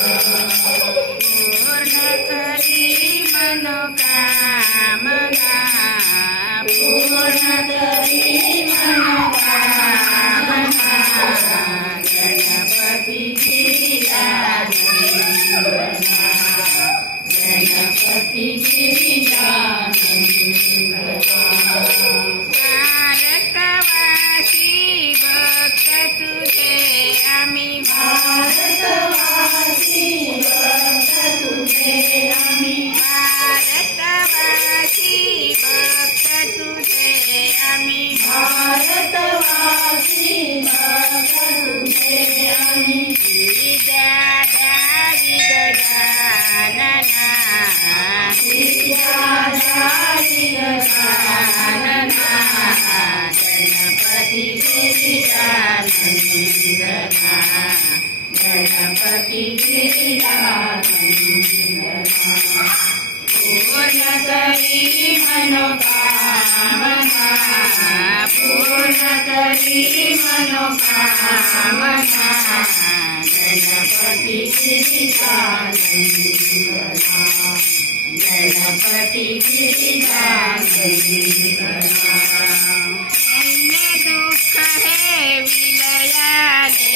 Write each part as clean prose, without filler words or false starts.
पूर्ण करी मनोकामना पूर्ण करी मनोकामना गणपती गिरिजानंदना गणपती गिरिजानंदना भारतवासी भक्त तुझे आम्ही भारतवासी भक्त तुझे आम्ही भारतवासी भक्त तुझे आम्ही भारतवासी भक्त तुझे आम्ही विद्याधारी गजानना विद्याधारी गजानना गणपती गिरिजानंदना गणपती गिरिजानंदना पूर्ण करी मनोकामना पूर्ण करी मनोकामना गणपती गिरिजानंदना गणपती गिरिजानंदना दैन्य दुःख हे विलयाने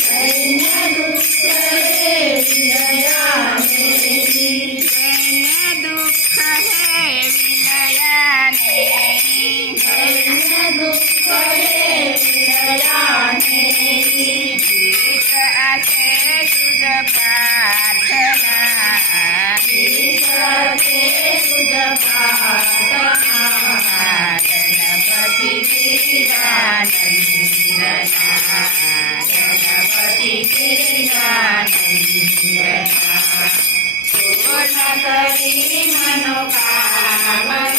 दैन्य दुःख हे विलयाने दैन्य दुःख हे विलयाने दैन्य दुःख हे विलयाने गीत असे तुझ प्रार्थना गीत असे तुझ प्रार्थना गणपती गिरिजानंदना गणपती गिरिजानंदना पूर्ण करी मनोकामना